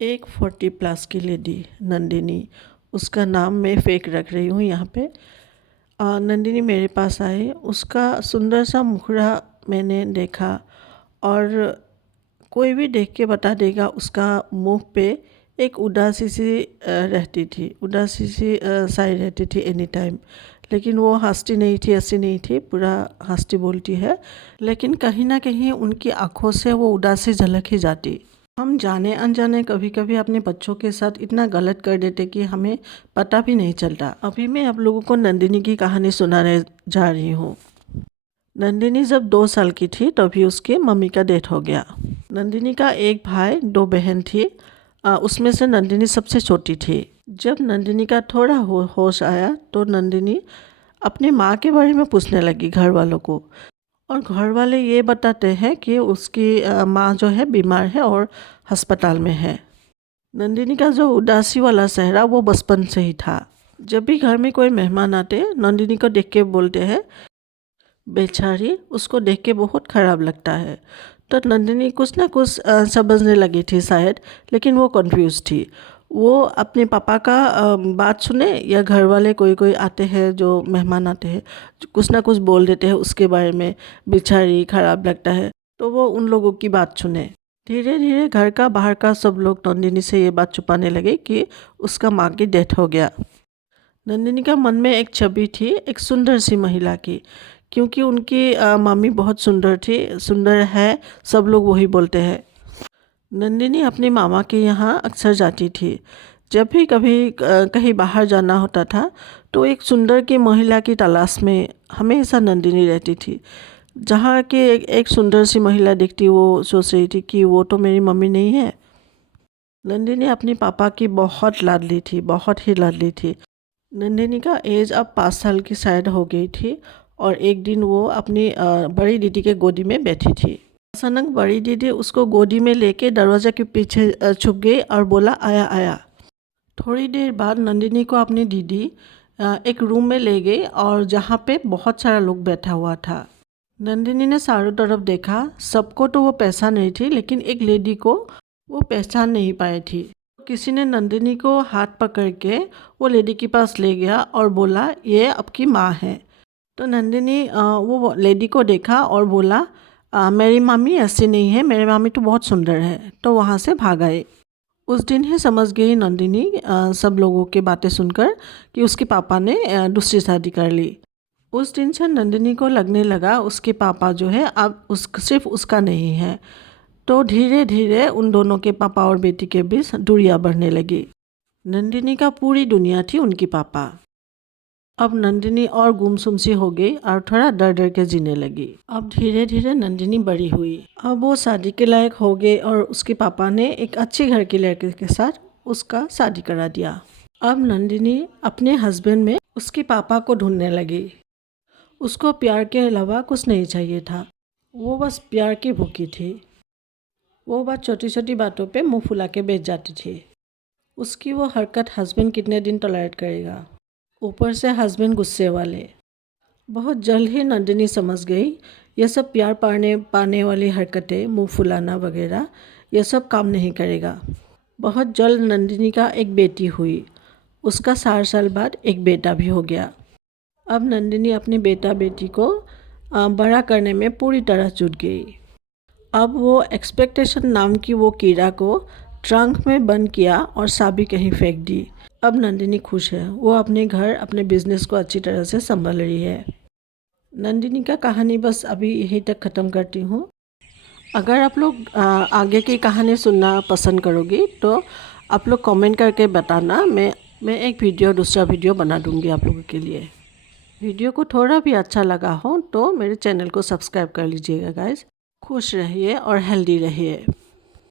एक 40 प्लस की लेडी नंदिनी, उसका नाम मैं फेक रख रही हूँ यहाँ पे। नंदिनी मेरे पास आई, उसका सुंदर सा मुखड़ा मैंने देखा और कोई भी देख के बता देगा उसका मुंह पे एक उदासी सी रहती थी, उदासी सी साई रहती थी एनी टाइम। लेकिन वो हंसती नहीं थी, ऐसी नहीं थी, पूरा हंसती बोलती है, लेकिन कहीं ना कहीं उनकी आंखों से वो उदासी झलक ही जाती। हम जाने अनजाने कभी कभी अपने बच्चों के साथ इतना गलत कर देते कि हमें पता भी नहीं चलता। अभी मैं आप लोगों को नंदिनी की कहानी सुनाने जा रही हूँ। नंदिनी जब 2 साल की थी तभी उसके मम्मी का डेथ हो गया। नंदिनी का एक भाई 2 बहन थी। उसमें से नंदिनी सबसे छोटी थी। जब नंदिनी का थोड़ा होश आया तो नंदिनी अपनी माँ के बारे में पूछने लगी घर वालों को, और घर वाले ये बताते हैं कि उसकी माँ जो है बीमार है और अस्पताल में है। नंदिनी का जो उदासी वाला चेहरा वो बचपन से ही था। जब भी घर में कोई मेहमान आते नंदिनी को देख के बोलते हैं, बेचारी, उसको देख के बहुत ख़राब लगता है। तो नंदिनी कुछ ना कुछ समझने लगी थी शायद, लेकिन वो कंफ्यूज थी। वो अपने पापा का बात सुने या घर वाले कोई कोई आते हैं, जो मेहमान आते हैं, जो कुछ ना कुछ बोल देते हैं उसके बारे में, बेचारी ख़राब लगता है, तो वो उन लोगों की बात सुने। धीरे धीरे घर का बाहर का सब लोग नंदिनी से ये बात छुपाने लगे कि उसका माँ की डेथ हो गया। नंदिनी का मन में एक छवि थी, एक सुंदर सी महिला की, क्योंकि उनकी मम्मी बहुत सुंदर थी, सुंदर है, सब लोग वही बोलते हैं। नंदिनी अपनी मामा के यहाँ अक्सर जाती थी। जब भी कभी कहीं बाहर जाना होता था तो एक सुंदर की महिला की तलाश में हमेशा नंदिनी रहती थी। जहाँ की एक सुंदर सी महिला दिखती, वो सोच रही थी कि वो तो मेरी मम्मी नहीं है। नंदिनी अपनी पापा की बहुत लाडली थी, बहुत ही लाडली थी। नंदिनी का एज अब 5 साल की शायद हो गई थी, और एक दिन वो अपनी बड़ी दीदी के गोदी में बैठी थी। अचानक बड़ी दीदी उसको गोदी में लेके दरवाजा के पीछे छुप गई और बोला, आया आया। थोड़ी देर बाद नंदिनी को अपनी दीदी एक रूम में ले गई, और जहाँ पे बहुत सारा लोग बैठा हुआ था। नंदिनी ने चारों तरफ देखा, सबको तो वो पहचान नहीं थी, लेकिन एक लेडी को वो पहचान नहीं पाई थी। किसी ने नंदिनी को हाथ पकड़ के वो लेडी के पास ले गया और बोला, ये आपकी माँ है। तो नंदिनी वो लेडी को देखा और बोला, मेरी मम्मी ऐसी नहीं है, मेरी मम्मी तो बहुत सुंदर है। तो वहाँ से भाग आए। उस दिन ही समझ गई नंदिनी सब लोगों की बातें सुनकर कि उसके पापा ने दूसरी शादी कर ली। उस दिन से नंदिनी को लगने लगा उसके पापा जो है अब सिर्फ उसका नहीं है। तो धीरे धीरे उन दोनों के पापा और बेटी के बीच दूरियां बढ़ने लगी। नंदिनी का पूरी दुनिया थी उनकी पापा। अब नंदिनी और गुमसुम सी हो गई और थोड़ा डर डर के जीने लगी। अब धीरे धीरे नंदिनी बड़ी हुई। अब वो शादी के लायक हो गई और उसके पापा ने एक अच्छे घर के लड़के के साथ उसका शादी करा दिया। अब नंदिनी अपने हस्बैंड में उसके पापा को ढूंढने लगी। उसको प्यार के अलावा कुछ नहीं चाहिए था। वो बस प्यार की भूखी थी। वो बात छोटी छोटी बातों पे मुंह फुला के बैठ जाती थी। उसकी वो हरकत हस्बैंड कितने दिन टॉलरेट करेगा। ऊपर से हस्बैंड गुस्से वाले। बहुत जल्द ही नंदिनी समझ गई यह सब प्यार पाने वाली हरकतें, मुंह फुलाना वगैरह, यह सब काम नहीं करेगा। बहुत जल्द नंदिनी का एक बेटी हुई। उसका 4 साल बाद एक बेटा भी हो गया। अब नंदिनी अपने बेटा बेटी को बड़ा करने में पूरी तरह जुट गई। अब वो एक्सपेक्टेशन नाम की वो कीड़ा को ट्रंक में बंद किया और चाबी कहीं फेंक दी। अब नंदिनी खुश है। वो अपने घर, अपने बिजनेस को अच्छी तरह से संभाल रही है। नंदिनी का कहानी बस अभी यहीं तक ख़त्म करती हूँ। अगर आप लोग आगे की कहानी सुनना पसंद करोगी तो आप लोग कमेंट करके बताना। मैं एक दूसरा वीडियो बना दूँगी आप लोगों के लिए। वीडियो को थोड़ा भी अच्छा लगा हो तो मेरे चैनल को सब्सक्राइब कर लीजिएगा गाइस। खुश रहिए और हेल्दी रहिए।